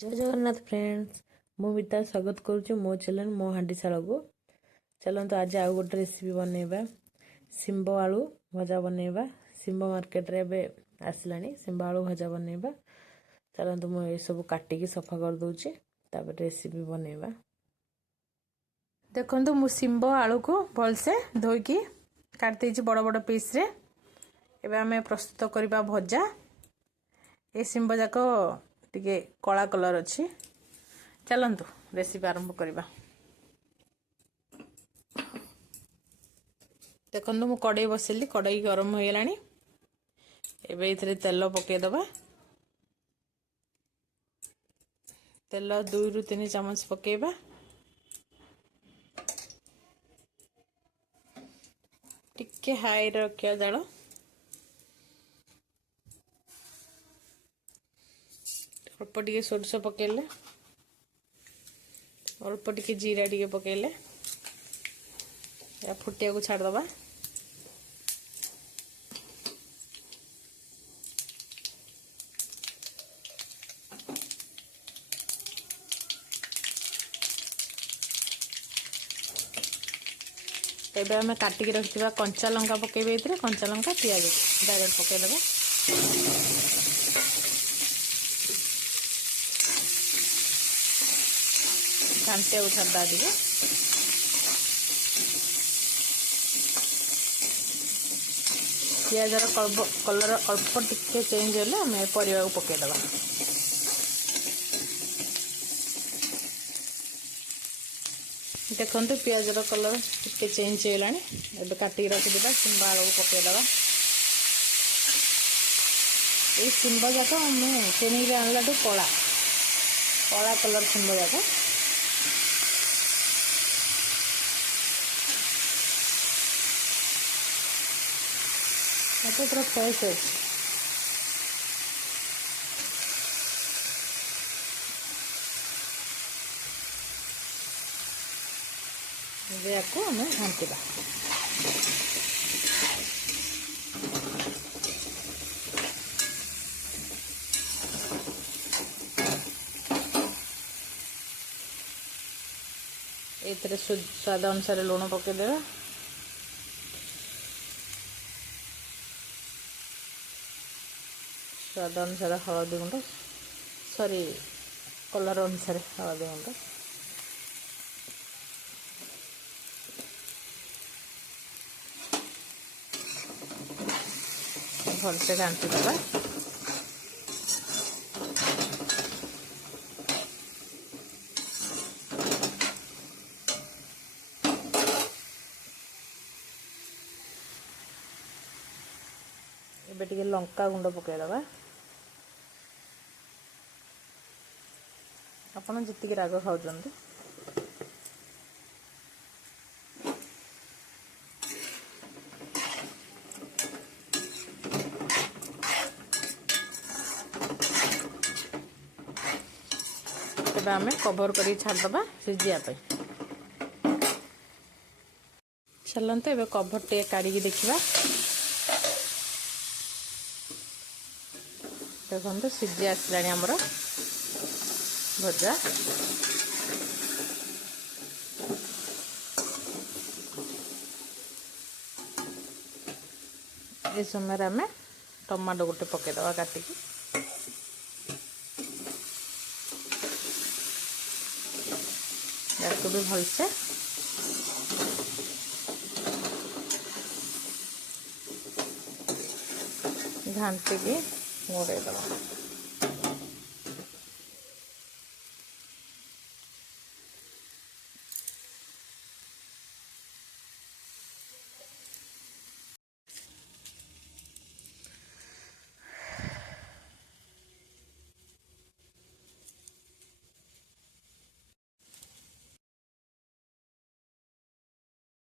जय जगन्नाथ फ्रेंड्स मुझे स्वागत करुच्ची मो चैनल मो हांडीशाला को चलते आज आउ गोटे रेसिपी बनैबा शिंब आलू भजा बनैबा शिंब मार्केट रे बे आसलानी शिंब आलू भजा बनैबा चलते मुझे सब काटिकी सफा कर दूची तापर रेसिपी बनैबा देखंतु मु शिंब आलू को भलसे धोईकी काट देछि बड़ बड़ पीस रे एबे हमें प्रस्तुत करबा भजा ए शिंब जाको टिके कला कलर अच्छी चलतु रेसिपी आरंभ करवा देखो मु कड़ई बसैली कड़ई गरम हो गलानी एबे इथरे तेल पके दबा तेल 2 रु 3 चम्मच पकेबा टिके हाई रखिया जाल अल्प टिके सोरस पकेले अल्प टिके जीरा टिके पकेले या फुटिया को छाड़ दबा एबे हमें काटिकी रखिबा कंचा लंका पकेबे इतरे कंचा लंका प्याज डायरेक्ट पके देबा घंटे छाड़ा दिए पियाजर कलर अल्प टिके चेंज हेले आम परिवा को पकईदबा देखो पियाजर कलर टिके चेंज होलानी एबे काटी रखिदा शिंब आलू को पकईदबा ये शिंब जाक मुझे किणी आणला कला कला कलर शिंब जाक पूरा फ्रेश अच्छे आपको हमें घांटा ये स्वाद अनुसार लुण पकईदे स्वाद अनुसार हलदी गुंड सॉरी कलर अनुसार हलदी गुंड भलसे घांटी दबा एबे टिके लंका गुंड पकईदबा आपण जितकी राग खाऊचंदी तेबे आमे कवर करी छाड़दबा सिजिया पे चलते एबे कवर टे काढ़ी देखिबा देखो सिझी आसलानी हमर भजा ए समय आम टमाटो गोटे पकईदबा काटिकी याको भी भलसे घांटिकी घोड़े दबा